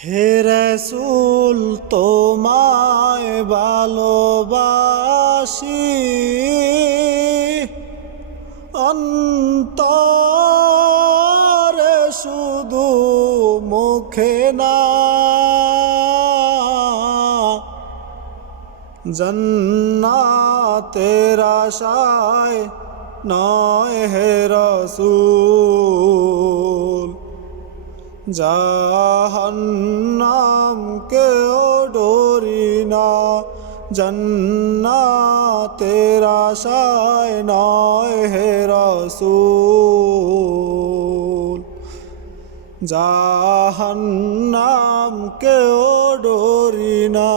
হে রাসূল তোমায় ভালোবাসি অন্তরে শুধু মুখে না জান্নাতের আশায় নয় হে রাসূল জাহান্নাম কেও ডরি না জান্নাতের আশায় নয় হে রাসূল জাহান্নাম কেও ডরি না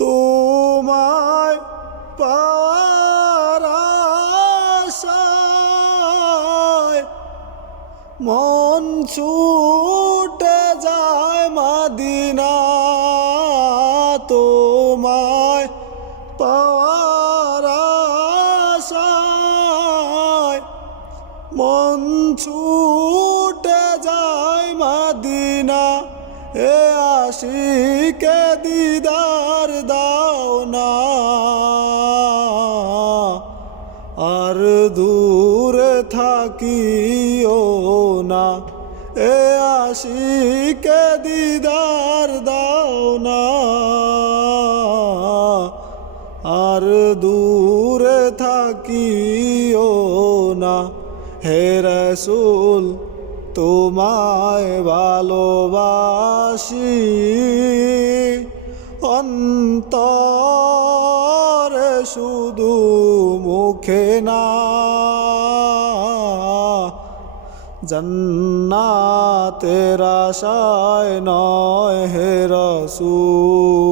তোমায় পাওয়ার আশায় মন ছুটে যায় মদিনা তোমায় পাওয়ার আশায় মন ছুটে যায় মদিনা এ আশিকে দিদার দাও না আর দূরে থাকিও না এ আশিকে দিদার দাও না আর দূরে থাকিও না হে রাসূল তোমায় ভালোবাসি অন্তরে শুধু মুখে না জান্নাতের আশায় নয় হে রাসূল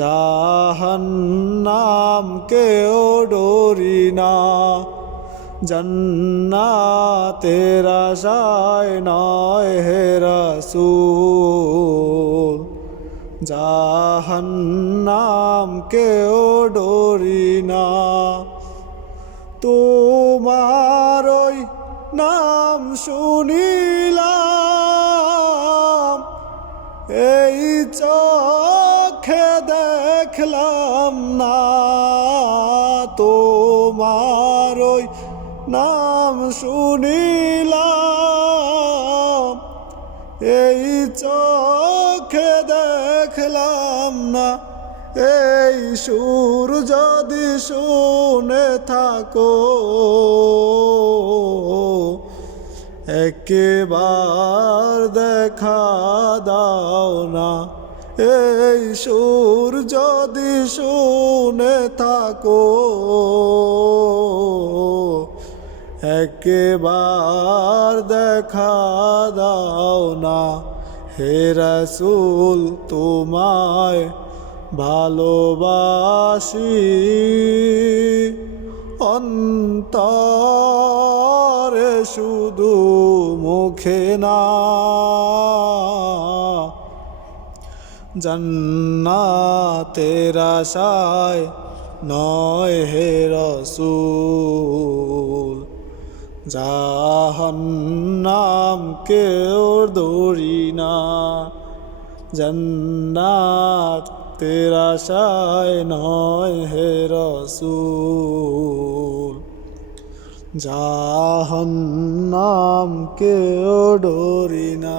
জাহান্নাম কেও ডরি না জান্নাতের আশায় নয় হে রাসূল জাহান্নাম কেও ডরি না তোমার ওই নাম শুনিলাম এই চোখে দেখলাম না তোমার ওই নাম শুনিলাম এই চোখে দেখলাম না এই সুর যদি শুনে থাকো একবার দেখা দাও না এই সুর যদি শুনে থাকো একবার দেখা দাও না হে রাসূল তোমায় ভালোবাসি অন্তরে শুধু মুখে না জান্নাতের আশায় নয় হে রাসূল জাহান্নাম কেও ডরি না জান্নাতের আশায় নয় হে রাসূল জাহান্নাম কেও ডরি না।